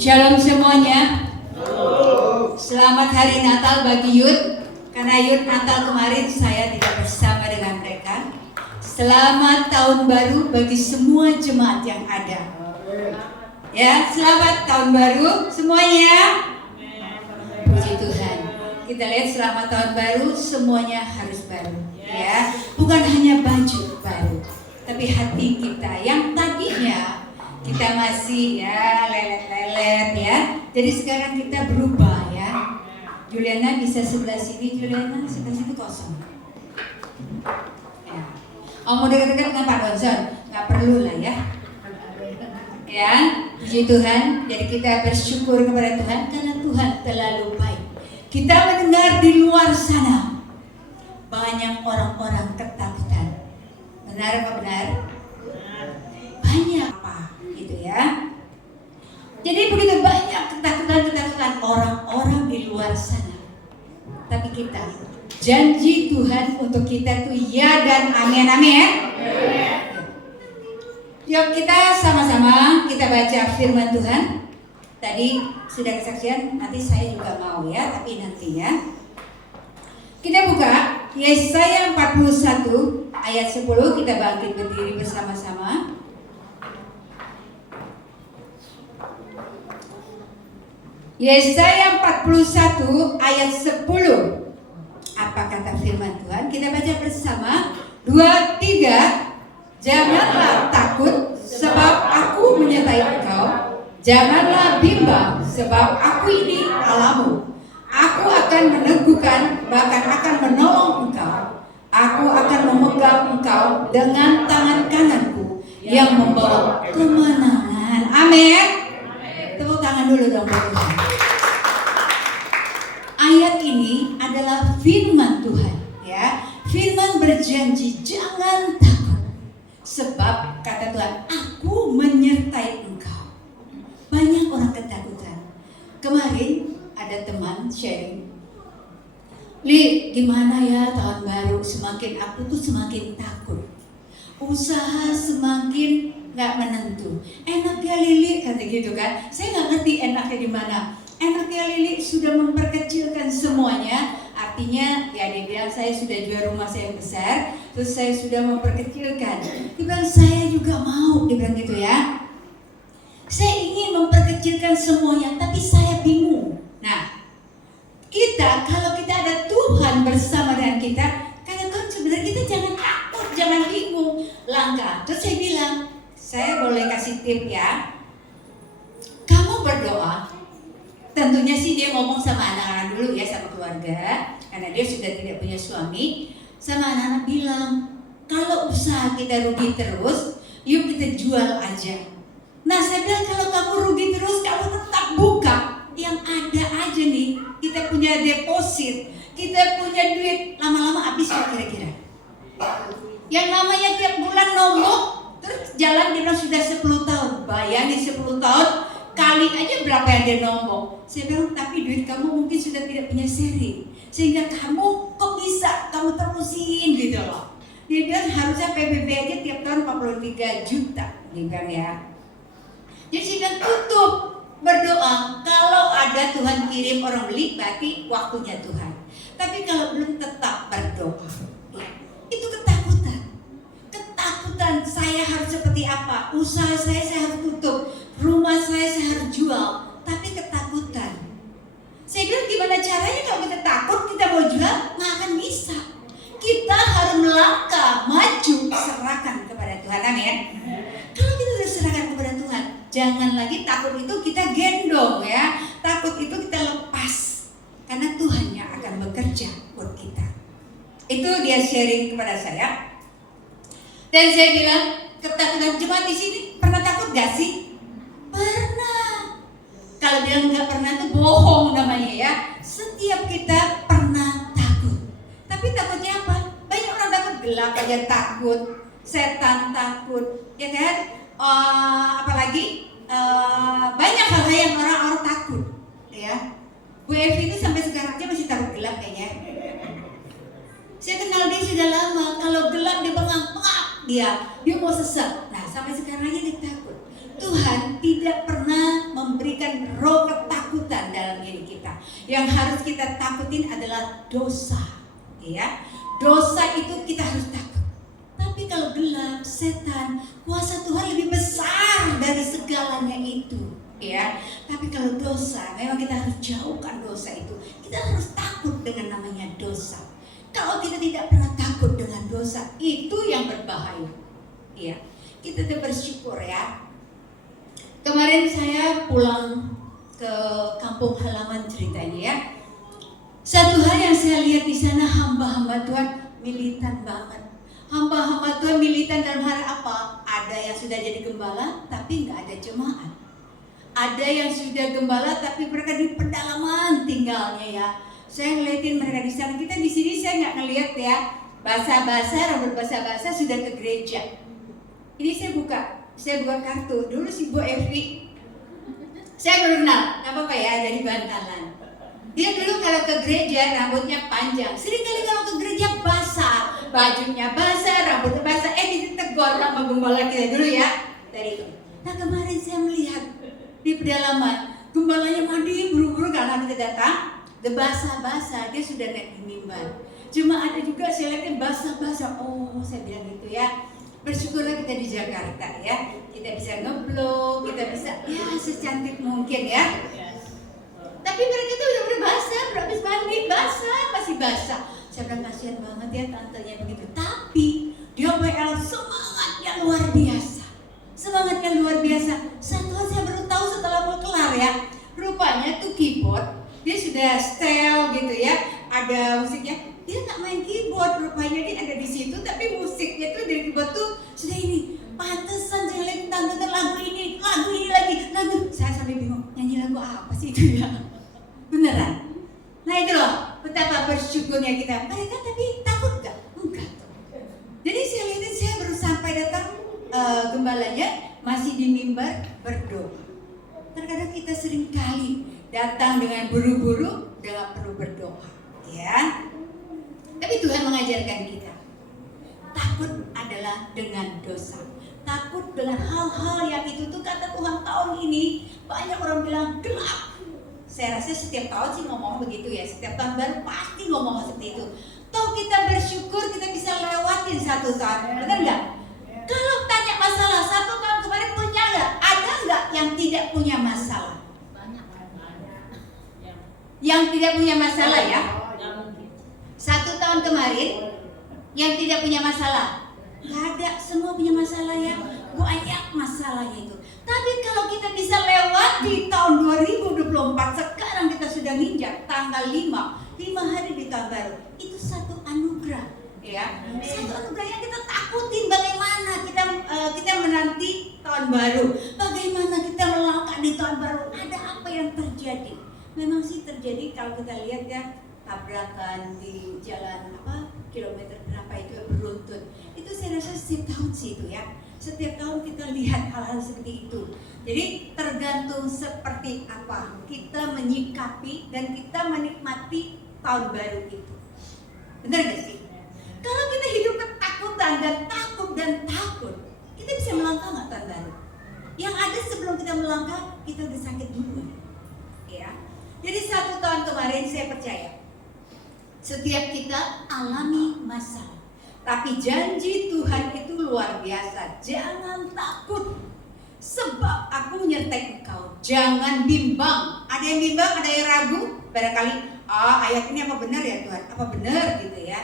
Shalom semuanya. Selamat hari Natal bagi Youth. Karena Youth Natal kemarin saya tidak bersama dengan mereka. Selamat tahun baru bagi semua jemaat yang ada. Ya, selamat tahun baru semuanya. Puji Tuhan. Kita lihat selamat tahun baru semuanya harus baru. Ya, bukan hanya baju baru, tapi hati kita yang tadinya kita masih ya lelet-lelet ya. Jadi sekarang kita berubah ya. Juliana bisa sebelah sini, Juliana sebelah sini kosong. Ya. Oh, mau dekat-dekat dengan Pak Donson? Nggak perlu lah ya. Ya, puji Tuhan. Jadi kita bersyukur kepada Tuhan karena Tuhan terlalu baik. Kita mendengar di luar sana banyak orang-orang ketakutan. Benar apa benar? Banyak apa? Ya. Jadi begitu banyak ketakutan orang-orang di luar sana. Tapi kita, janji Tuhan untuk kita itu ya dan amin, amin. Yuk kita sama-sama kita baca firman Tuhan. Tadi sudah kesaksian, nanti saya juga mau ya, tapi nanti ya. Kita buka Yesaya 41 ayat 10, kita bangkit berdiri bersama-sama. Yesaya 41 ayat 10. Apa kata firman Tuhan? Kita baca bersama. 2, 3. Janganlah takut sebab aku menyertai engkau. Janganlah bimbang sebab aku ini Allahmu. Aku akan meneguhkan, bahkan akan menolong engkau. Aku akan memegang engkau dengan tangan kananku yang membawa kemenangan. Amin. Tepuk tangan dulu dong buat Tuhan. Ayat ini adalah firman Tuhan ya. Firman berjanji jangan takut. Sebab kata Tuhan, aku menyertai engkau. Banyak orang ketakutan. Kemarin ada teman sharing, Li, gimana ya tahun baru? Semakin aku tuh semakin takut. Usaha semakin nggak menentu. Enaknya Lili kata gitu kan. Saya nggak ngerti enaknya di mana. Enaknya Lili sudah memperkecilkan semuanya. Artinya ya dia bilang saya sudah jual rumah saya yang besar. Terus saya sudah memperkecilkan. Dia bilang saya juga mau. Dia bilang gitu ya. Saya ingin memperkecilkan semuanya. Tapi saya bingung. Nah kita kalau kita ada Tuhan bersama dengan kita. Karena Tuhan sebenarnya kita jangan takut. Jangan bingung. Langkah. Terus saya bilang, saya boleh kasih tip ya. Kamu berdoa. Tentunya sih dia ngomong sama anak-anak dulu ya, sama keluarga. Karena dia sudah tidak punya suami. Sama anak-anak bilang, kalau usaha kita rugi terus, yuk kita jual aja. Nah saya bilang kalau kamu rugi terus, kamu tetap buka. Yang ada aja nih, kita punya deposit, kita punya duit, lama-lama habis kira-kira. Yang namanya tiap bulan nombok, terus jalan dia sudah 10 tahun. Bayangin 10 tahun, kali aja berapa yang dia nombok. Saya bilang, tapi duit kamu mungkin sudah tidak punya seri. Sehingga kamu kok bisa, kamu terusin gitu loh. Dia bilang harusnya PBB aja tiap tahun 43 juta. Dia bilang ya. Jadi saya bilang tutup, berdoa. Kalau ada Tuhan kirim orang beli, berarti waktunya Tuhan. Tapi kalau belum tetap berdoa. Itu ketakutan. Ketakutan saya harus seperti apa? Usaha saya harus tutup. Rumah saya harus jual. Tapi ketakutan. Saya bilang gimana caranya kalau kita takut kita mau jual? Nggak akan bisa. Kita harus melangkah, maju, serahkan kepada Tuhan. Amin. Kalau kita sudah serahkan kepada Tuhan, jangan lagi takut itu kita gendong ya. Takut itu kita lepas. Karena Tuhan yang akan bekerja buat kita. Itu dia sharing kepada saya. Dan saya bilang, ketakutan jemaat di sini pernah takut gak sih? Pernah. Kalau bilang nggak pernah itu bohong namanya ya. Setiap kita pernah takut. Tapi takutnya apa? Banyak orang takut, gelap aja takut, setan takut, ya kan? Apalagi banyak hal-hal yang orang-orang takut, ya. Bu Evi itu sampai sekarang aja masih takut gelap kayaknya. Saya kenal dia sudah lama. Kalau gelap dia bengap-bengap dia mau sesat. Nah sampai sekarang aja dia takut. Tuhan tidak pernah memberikan roh ketakutan dalam diri kita. Yang harus kita takutin adalah dosa, ya. Dosa itu kita harus takut. Tapi kalau gelap, setan, kuasa Tuhan lebih besar dari segalanya itu, ya. Tapi kalau dosa, memang kita harus jauhkan dosa itu. Kita harus takut dengan namanya dosa. Kalau kita tidak pernah takut dengan dosa, itu yang berbahaya, ya. Kita bersyukur, ya. Kemarin saya pulang ke kampung halaman ceritanya, ya. Satu hal yang saya lihat di sana, hamba-hamba Tuhan militan banget. Hamba-hamba Tuhan militan dalam hal apa? Ada yang sudah jadi gembala tapi nggak ada jemaat. Ada yang sudah gembala tapi mereka di pedalaman tinggalnya, ya. Saya ngeliatin mereka di sana. Kita di sini saya nggak ngeliat, ya. Basah-basah, rambut basah-basah sudah ke gereja. Ini saya buka kartu. Dulu si Bu Evi, saya baru kenal, nggak apa-apa ya, dari Bantalan. Dia dulu kalau ke gereja rambutnya panjang. Seringkali kalau ke gereja basah, bajunya basah, rambutnya basah. Ditegur sama gembala kita dulu, ya. Dari itu. Nah, kemarin saya melihat di pedalaman, gembalanya mandi buru-buru karena kita datang. The basah-basah, dia sudah naik di mimbar. Cuma ada juga saya lihatnya basah-basah. Oh, saya bilang gitu, ya. Bersyukurlah kita di Jakarta, ya. Kita bisa ngeblok, kita bisa ya secantik mungkin, ya. Tapi mereka tuh udah basah, habis mandi basah, masih basah. Saya bilang kasihan banget ya tantenya begitu. Tapi dia PL semangatnya luar biasa. Semangatnya luar biasa. Satu hal saya baru tahu setelah mau kelar, ya. Rupanya tuh keyboard dia sudah setel gitu, ya. Ada musiknya. Dia nggak main keyboard, rupanya dia ada di situ. Tapi musiknya tuh dari keyboard tuh sudah ini. Pantesan jelek tante lagu ini lagi. Saya sampai bingung, nyanyi lagu apa sih itu, ya? Beneran. Nah itu loh, betapa bersyukurnya kita. Mereka tapi takut gak? Enggak. Jadi saya lihat, saya baru sampai datang, gembalanya masih di mimbar berdoa. Terkadang kita sering kali datang dengan buru-buru, dengan perlu berdoa, ya. Tapi Tuhan mengajarkan kita, takut adalah dengan dosa. Takut dengan hal-hal yang itu tuh kata Tuhan tahun ini banyak orang bilang gelap. Saya rasa setiap tahun sih ngomong begitu, ya. Setiap tahun baru pasti ngomong seperti itu. Toh kita bersyukur kita bisa lewatin satu tahun, benar nggak? Kalau tanya masalah, satu tahun kemarin punya nggak? Ada nggak yang tidak punya masalah? Yang tidak punya masalah, ya. Satu tahun kemarin yang tidak punya masalah, nggak ada, semua punya masalah, ya. Banyak masalahnya itu. Tapi kalau kita bisa lewat di tahun 2024, sekarang kita sudah nginjak tanggal 5 hari di tahun baru. Itu satu anugerah, ya. Satu anugerah yang kita takutin. Bagaimana kita menanti tahun baru? Bagaimana kita melangkah di tahun baru? Ada apa yang terjadi? Memang sih terjadi kalau kita lihat, ya, tabrakan di jalan kilometer berapa itu beruntun. Itu saya rasa setiap tahun sih itu, ya. Setiap tahun kita lihat hal-hal seperti itu. Jadi tergantung seperti apa kita menyikapi dan kita menikmati tahun baru itu. Benar gak sih? Kalau kita hidup ketakutan dan takut, kita bisa melangkah nggak tahun baru? Yang ada sebelum kita melangkah, kita udah sakit dulu, ya. Jadi satu tahun kemarin saya percaya setiap kita alami masalah. Tapi janji Tuhan itu luar biasa. Jangan takut, sebab aku menyertai engkau. Jangan bimbang. Ada yang bimbang, ada yang ragu. Barangkali, ayat ini apa benar ya Tuhan? Apa benar gitu, ya?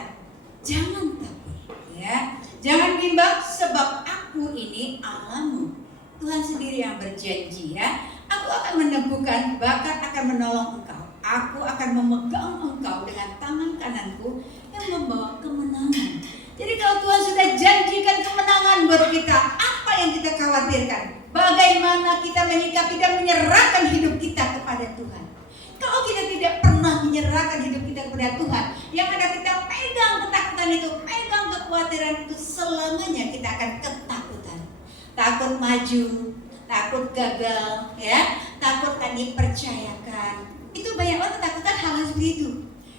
Jangan takut, ya. Jangan bimbang, sebab aku ini Allahmu. Tuhan sendiri yang berjanji, ya. Aku akan meneguhkan, bahkan akan menolong engkau. Aku akan memegang engkau dengan tangan kananku yang membawa kemenangan. Jadi kalau Tuhan sudah janjikan kemenangan buat kita, apa yang kita khawatirkan? Bagaimana kita menyikapi dan menyerahkan hidup kita kepada Tuhan? Kalau kita tidak pernah menyerahkan hidup kita kepada Tuhan, yang ada kita pegang ketakutan itu, pegang kekhawatiran itu, selamanya kita akan ketakutan. Takut maju, takut gagal, ya, takut tak dipercayakan. Itu banyak orang ketakutan hal seperti itu.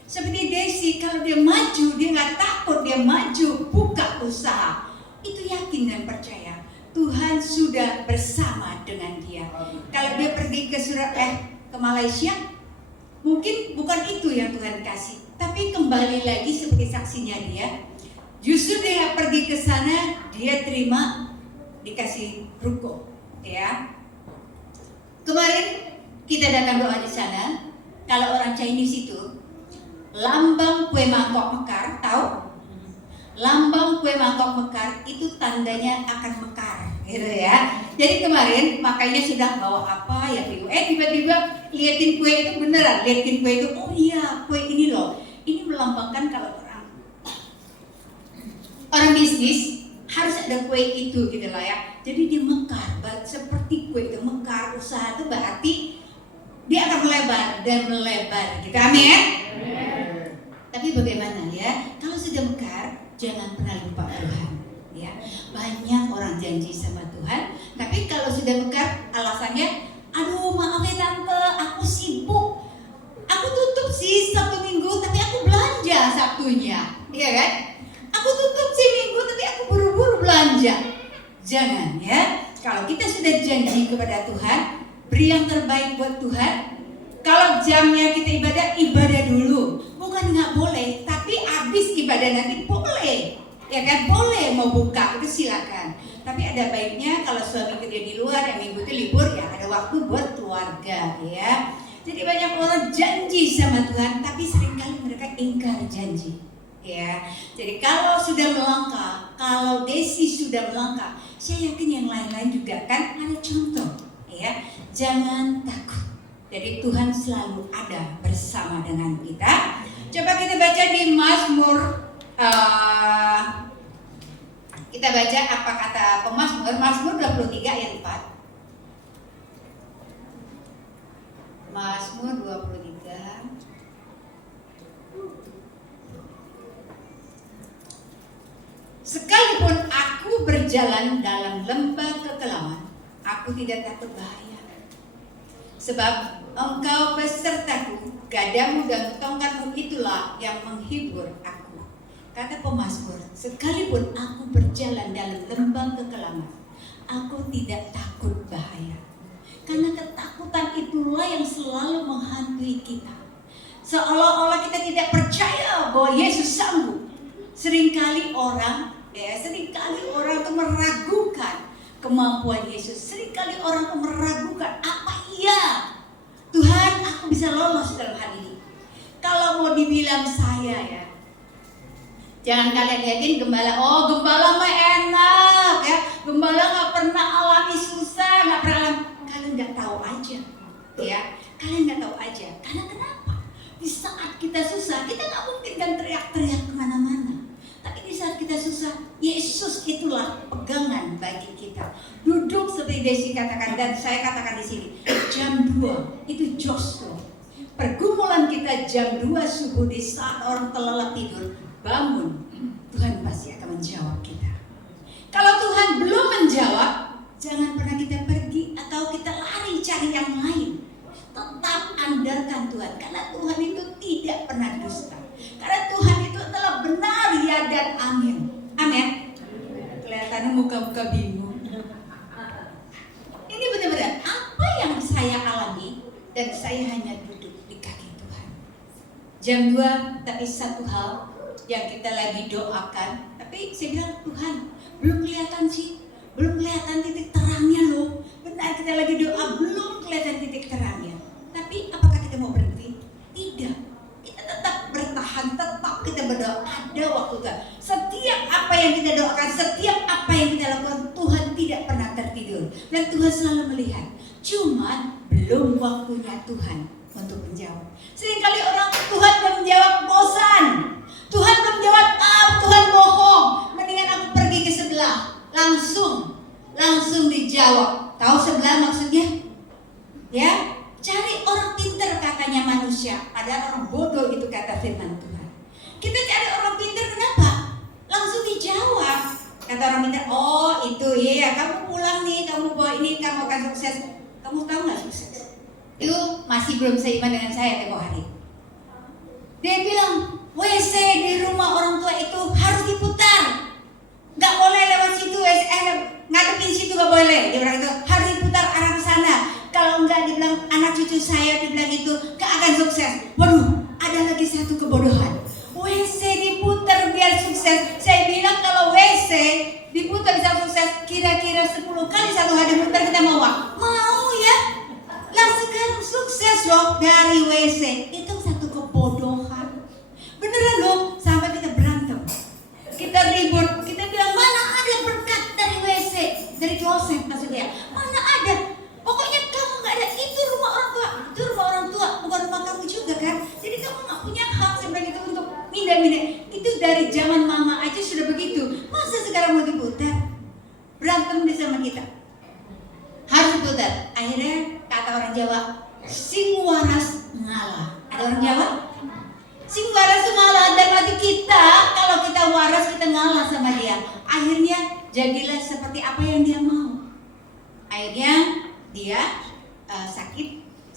Seperti Desi, kalau dia maju, dia nggak takut, dia maju, buka usaha. Itu yakin dan percaya Tuhan sudah bersama dengan dia. Kalau dia pergi ke Malaysia, mungkin bukan itu yang Tuhan kasih, tapi kembali lagi sebagai saksinya dia. Justru dia pergi ke sana, dia terima dikasih ruko, ya. Kemarin kita datang doa di sana. Kalau orang Chinese itu lambang kue mangkok mekar, tahu? Lambang kue mangkok mekar itu tandanya akan mekar, gitu ya. Jadi kemarin makanya sudah bawa apa ya tiba-tiba liatin kue itu beneran, liatin kue itu, oh iya kue ini loh, ini melambangkan kalau orang bisnis harus ada kue itu gitu lah ya. Jadi dia mekar, seperti kue itu mekar, usaha itu berarti dia akan melebar dan melebar gitu, amin. Tapi bagaimana ya, kalau sudah mekar jangan pernah lupa Tuhan, ya. Banyak orang janji sama Tuhan, tapi kalau sudah mekar alasannya, aduh maaf ya tante, aku sibuk, aku tutup sih Sabtu Minggu, tapi aku belanja Sabtunya, iya kan? Aku tutup sih Minggu, tapi aku buru-buru belanja. Jangan ya, kalau kita sudah janji kepada Tuhan, beri yang terbaik buat Tuhan. Kalau jamnya kita ibadah dulu. Bukan nggak boleh, tapi habis ibadah nanti boleh, ya kan? Boleh mau buka itu silakan. Tapi ada baiknya kalau suami kerja di luar, yang minggu itu libur ya ada waktu buat keluarga, ya. Jadi banyak orang janji sama Tuhan, tapi seringkali mereka ingkar janji, ya. Jadi kalau sudah melangkah, kalau Desi sudah melangkah, saya yakin yang lain-lain juga kan ada contoh, ya. Jangan takut. Jadi Tuhan selalu ada bersama dengan kita. Coba kita baca di Mazmur, kita baca apa kata pemazmur, Mazmur 23 ayat 4. Mazmur 23. Sekalipun aku berjalan dalam lembah kekelaman, aku tidak takut bahaya. Sebab Engkau besertaku, gadamu dan tongkatmu itulah yang menghibur aku. Kata pemazmur, sekalipun aku berjalan dalam lembah kekelaman, aku tidak takut bahaya. Karena ketakutan itulah yang selalu menghantui kita. Seolah-olah kita tidak percaya bahwa Yesus sanggup. Seringkali orang itu meragukan kemampuan Yesus. Seringkali orang itu meragukan, apa iya Tuhan aku bisa lolos dalam hal ini. Kalau mau dibilang saya ya, jangan kalian lihatin gembala, oh gembala mah enak ya, gembala gak pernah alami susah, gak pernah alami. Kalian gak tahu aja ya, kalian gak tahu aja. Karena kenapa? Di saat kita susah, kita gak mungkin kan teriak-teriak kemana-mana. Tapi di saat kita susah, Yesus itulah pegangan bagi kita. Duduk seperti Desi katakan dan saya katakan di sini, jam 2 itu Joshua. Pergumulan kita jam 2 subuh di saat orang terlelap tidur, bangun. Tuhan pasti akan menjawab kita. Kalau Tuhan belum menjawab, jangan pernah kita pergi atau kita lari cari yang lain. Tetap andalkan Tuhan, karena Tuhan itu tidak pernah dusta. Karena Tuhan itu adalah benar ya dan amin. Amin. Kelihatannya muka-muka bingung. Ini benar-benar apa yang saya alami dan saya hanya duduk di kaki Tuhan. Jam 2, tapi satu hal yang kita lagi doakan, tapi saya bilang Tuhan belum kelihatan sih, belum kelihatan titik terangnya loh. Benar kita lagi doa belum kelihatan titik terangnya. Tapi apakah kita mau berhenti? Tidak. Kita tetap bertahan, tetap kita berdoa. Ada waktu Tuhan. Setiap apa yang kita doakan, setiap apa yang kita lakukan, Tuhan tidak pernah tertidur. Dan Tuhan selalu melihat. Cuman belum waktunya Tuhan untuk menjawab. Seringkali orang Tuhan belum menjawab, bosan. Tuhan belum jawab, Tuhan bohong. Mendingan aku pergi ke sebelah. Langsung dijawab. Tahu sebelah maksudnya? Ya, cari orang pintar katanya manusia. Ada orang bodoh itu kata firman Tuhan. Kita cari orang pintar kenapa? Langsung dijawab. Kata orang pintar, oh itu ya, kamu pulang nih, kamu bawa ini, kamu akan sukses. Kamu tahu nggak sukses? Itu masih belum seiman dengan saya tempoh hari. Dia bilang, WC di rumah orang tua itu harus diputar. Gak boleh lewat situ, ngadepin situ gak itu saya dibilang itu gak akan sukses. Waduh, ada lagi satu kebodohan. WC diputar biar sukses. Saya bilang kalau WC diputar bisa sukses, kira-kira 10 kali satu hari muter kita mau gak? Mau ya. Lah sekarang sukses loh dari WC. Itu satu kebodohan. Beneran loh, sampai kita berantem, kita ribut, kita bilang mana ada berkat dari WC, dari kloset maksudnya, mana ada. Pokoknya kamu nggak ada, itu rumah orang tua, itu rumah orang tua, bukan rumah kamu juga kan. Jadi kamu nggak punya hak sebenarnya itu untuk pindah-pindah. Itu dari zaman mama aja sudah begitu. Masa sekarang mau diputar? Berantem di sama kita. Harus diputar. Akhirnya kata orang Jawa, sing waras ngalah. Ada orang Jawa? Sing waras ngalah, dan berarti kita kalau kita waras kita ngalah sama dia. Akhirnya jadilah seperti apa yang dia mau. Akhirnya dia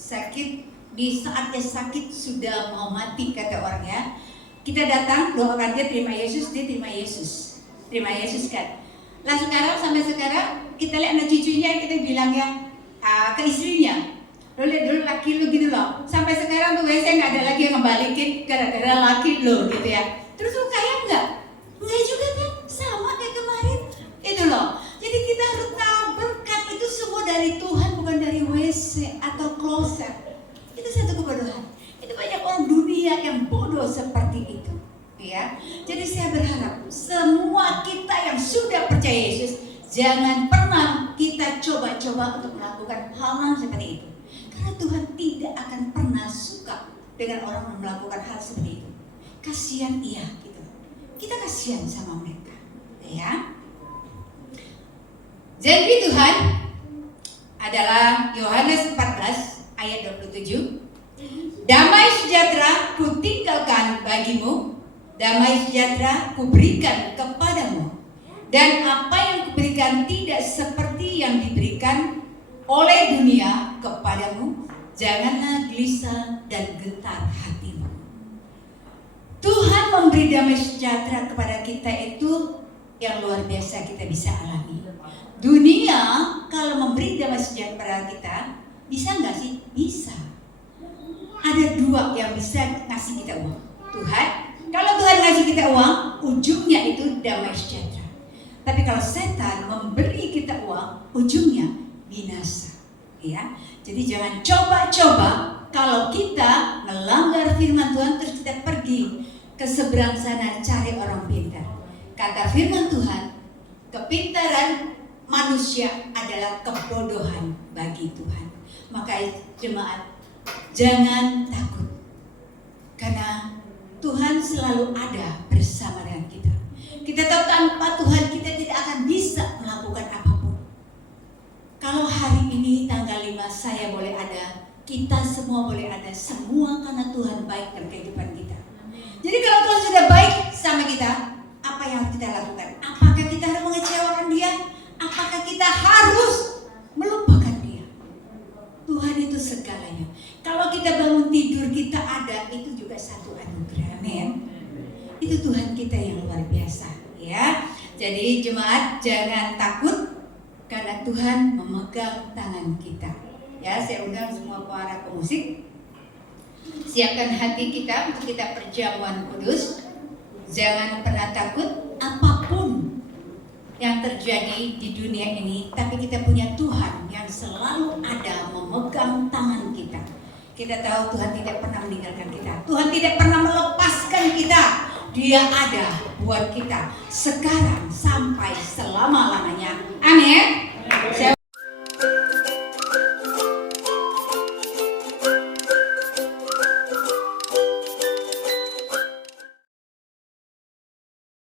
sakit di saat dia sakit sudah mau mati kata orangnya. Kita datang doakan dia terima Yesus, dia terima Yesus kan. Lah sekarang sampai sekarang kita lihat anak cucunya, kita bilang ya ke istrinya, lo lihat dulu laki lo gitu loh. Sampai sekarang tuh WC nggak ada lagi yang ngebalikin gara-gara laki lo gitu ya. Terus lo kaya nggak? Nggak juga kan, sama kayak kemarin itu loh. Jadi kita harus tahu berkat itu semua dari Tuhan, bukan dari WC atau kloset. Itu satu kebodohan. Itu banyak orang dunia yang bodoh seperti itu ya. Jadi saya berharap semua kita yang sudah percaya Yesus, jangan pernah kita coba-coba untuk melakukan hal-hal seperti itu. Karena Tuhan tidak akan pernah suka dengan orang yang melakukan hal seperti itu. Kasihan iya gitu. Kita kasihan sama mereka, ya. Janji Tuhan adalah Yohanes 14 ayat 27. Damai sejahtera kutinggalkan bagimu, damai sejahtera kuberikan kepadamu. Dan apa yang kuberikan tidak seperti yang diberikan oleh dunia kepadamu. Janganlah gelisah dan gentar hatimu. Tuhan memberi damai sejahtera kepada kita itu yang luar biasa kita bisa alami. Dunia kalau memberi damai sejahtera kita, bisa nggak sih? Bisa. Ada dua yang bisa ngasih kita uang. Tuhan, kalau Tuhan ngasih kita uang, ujungnya itu damai sejahtera. Tapi kalau setan memberi kita uang, ujungnya binasa. Ya, jadi jangan coba-coba kalau kita melanggar firman Tuhan terus kita pergi ke seberang sana cari orang pintar. Kata firman Tuhan, kepintaran manusia adalah kebodohan bagi Tuhan. Maka jemaat, jangan takut, karena Tuhan selalu ada bersama dengan kita. Kita tahu tanpa Tuhan kita tidak akan bisa melakukan apapun. Kalau hari ini tanggal 5 saya boleh ada, kita semua boleh ada, semua karena Tuhan baik dalam kehidupan kita. Jadi kalau Tuhan sudah baik sama kita, apa yang harus kita lakukan? Apakah kita harus mengecewakan Dia? Apakah kita harus melupakan Dia? Tuhan itu segalanya. Kalau kita bangun tidur kita ada, itu juga satu anugerah. Amin. Itu Tuhan kita yang luar biasa, ya. Jadi jemaat jangan takut karena Tuhan memegang tangan kita. Ya, saya undang semua para pemusik, siapkan hati kita untuk kita perjamuan kudus. Jangan pernah takut apapun yang terjadi di dunia ini, tapi kita punya Tuhan yang selalu ada memegang tangan kita. Kita tahu Tuhan tidak pernah meninggalkan kita. Tuhan tidak pernah melepaskan kita. Dia ada buat kita sekarang sampai selama-lamanya. Amin.